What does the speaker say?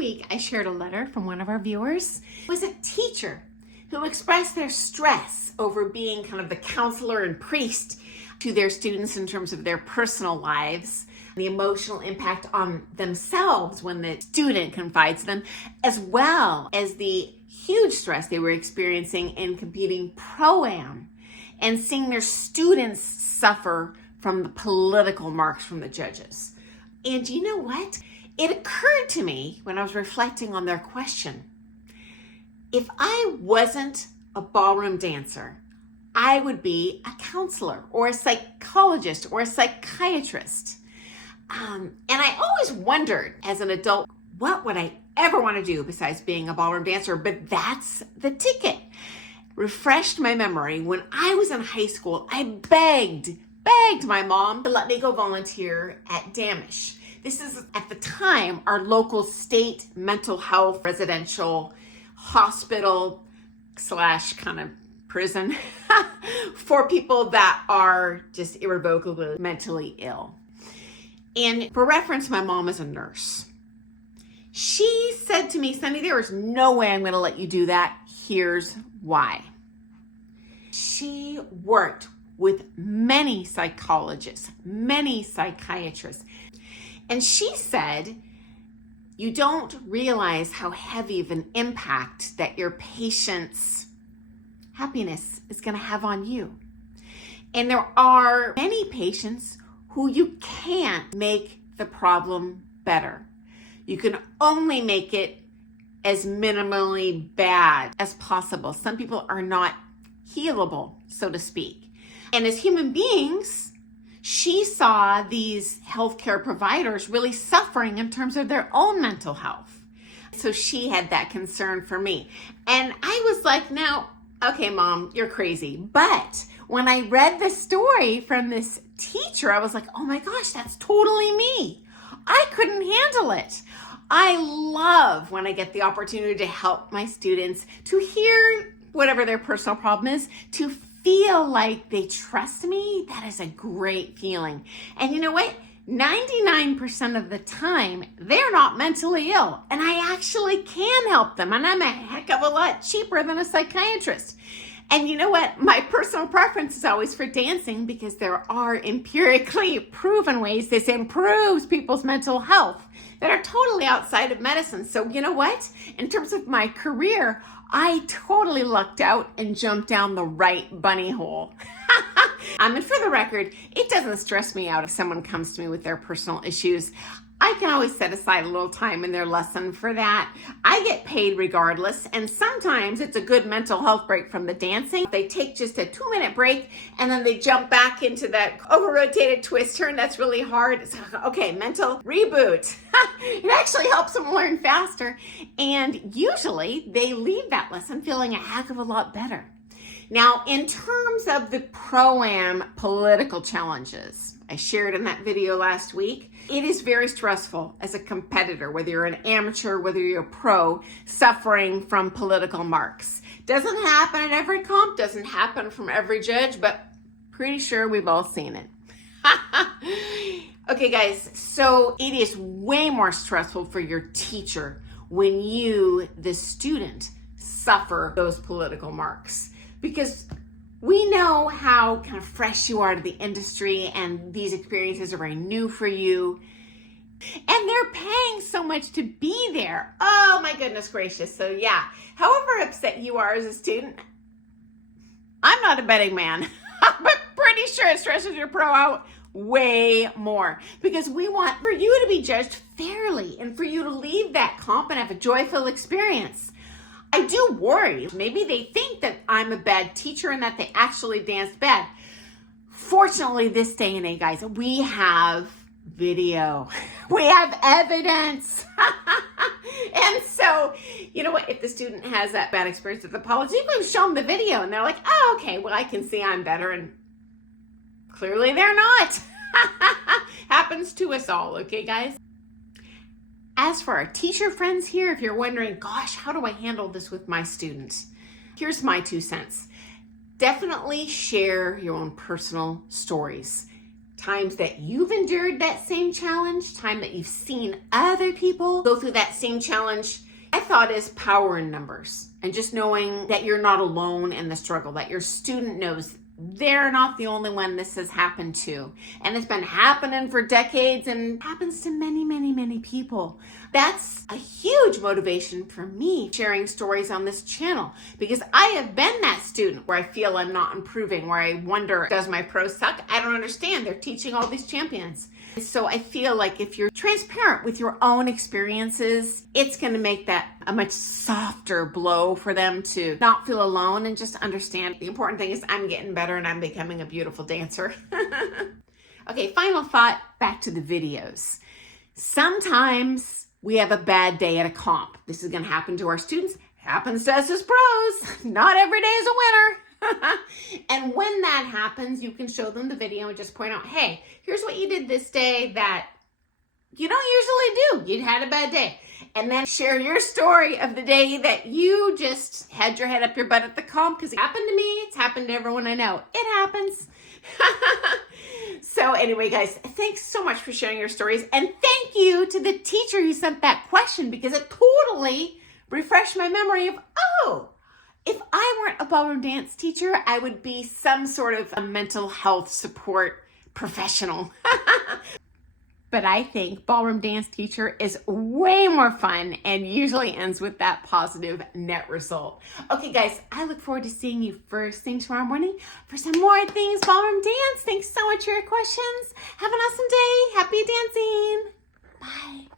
week, I shared a letter from one of our viewers. It was a teacher who expressed their stress over being kind of the counselor and priest to their students in terms of their personal lives, the emotional impact on themselves when the student confides them, as well as the huge stress they were experiencing in competing pro-am and seeing their students suffer from the political marks from the judges. And you know what? It occurred to me when I was reflecting on their question, if I wasn't a ballroom dancer, I would be a counselor or a psychologist or a psychiatrist. And I always wondered as an adult, what would I ever want to do besides being a ballroom dancer? But that's the ticket. Refreshed my memory. When I was in high school, I begged my mom to let me go volunteer at Damish. This is, at the time, our local state mental health residential hospital / kind of prison for people that are just irrevocably mentally ill. And for reference, my mom is a nurse. She said to me, Sunny, there is no way I'm going to let you do that. Here's why. She worked with many psychologists, many psychiatrists. And she said, you don't realize how heavy of an impact that your patient's happiness is going to have on you. And there are many patients who you can't make the problem better. You can only make it as minimally bad as possible. Some people are not healable, so to speak. And as human beings, she saw these healthcare providers really suffering in terms of their own mental health. So she had that concern for me. And I was like, now, okay, Mom, you're crazy. But when I read the story from this teacher, I was like, oh my gosh, that's totally me. I couldn't handle it. I love when I get the opportunity to help my students to hear whatever their personal problem is, to feel like they trust me. That is a great feeling. And you know what? 99% of the time, they're not mentally ill, and I actually can help them, and I'm a heck of a lot cheaper than a psychiatrist. And you know what? My personal preference is always for dancing because there are empirically proven ways this improves people's mental health that are totally outside of medicine. So you know what? In terms of my career, I totally lucked out and jumped down the right bunny hole. And for the record, it doesn't stress me out if someone comes to me with their personal issues. I can always set aside a little time in their lesson for that. I get paid regardless, and sometimes it's a good mental health break from the dancing. They take just a 2-minute break, and then they jump back into that over-rotated twist turn that's really hard. It's, okay, mental reboot. It actually helps them learn faster, and usually they leave that lesson feeling a heck of a lot better. Now, in terms of the pro-am political challenges I shared in that video last week, it is very stressful as a competitor, whether you're an amateur, whether you're a pro, suffering from political marks. Doesn't happen at every comp, doesn't happen from every judge, but pretty sure we've all seen it. Okay, guys, so it is way more stressful for your teacher when you, the student, suffer those political marks. Because we know how kind of fresh you are to the industry and these experiences are very new for you. And they're paying so much to be there. Oh my goodness gracious. So yeah, however upset you are as a student, I'm not a betting man, but pretty sure it stresses your pro out way more. Because we want for you to be judged fairly and for you to leave that comp and have a joyful experience. I do worry. Maybe they think that I'm a bad teacher and that they actually danced bad. Fortunately, this day and age, guys, we have video. We have evidence. And so, you know what? If the student has that bad experience with the apology, we've shown the video and they're like, oh, okay, well, I can see I'm better. And clearly they're not. Happens to us all, okay, guys? As for our teacher friends here, if you're wondering, gosh, how do I handle this with my students? Here's my 2 cents. Definitely share your own personal stories. times that you've endured that same challenge, time that you've seen other people go through that same challenge. My thought is power in numbers, and just knowing that you're not alone in the struggle, that your student knows they're not the only one this has happened to. And it's been happening for decades and happens to many, many, many people. That's a huge motivation for me sharing stories on this channel, because I have been that student where I feel I'm not improving, where I wonder, does my pro suck? I don't understand. They're teaching all these champions. So I feel like if you're transparent with your own experiences, it's going to make that a much softer blow for them to not feel alone and just understand. The important thing is I'm getting better and I'm becoming a beautiful dancer. Okay, final thought, back to the videos. Sometimes we have a bad day at a comp. This is going to happen to our students. Happens to us as pros. Not every day is a winner. And when that happens, you can show them the video and just point out, hey, here's what you did this day that you don't usually do. You had a bad day. And then share your story of the day that you just had your head up your butt at the comp, because it happened to me. It's happened to everyone I know. It happens. So anyway, guys, thanks so much for sharing your stories. And thank you to the teacher who sent that question, because it totally refreshed my memory of, oh, if I weren't a ballroom dance teacher, I would be some sort of a mental health support professional. But I think ballroom dance teacher is way more fun and usually ends with that positive net result. Okay, guys, I look forward to seeing you first thing tomorrow morning for some more things ballroom dance. Thanks so much for your questions. Have an awesome day. Happy dancing. Bye.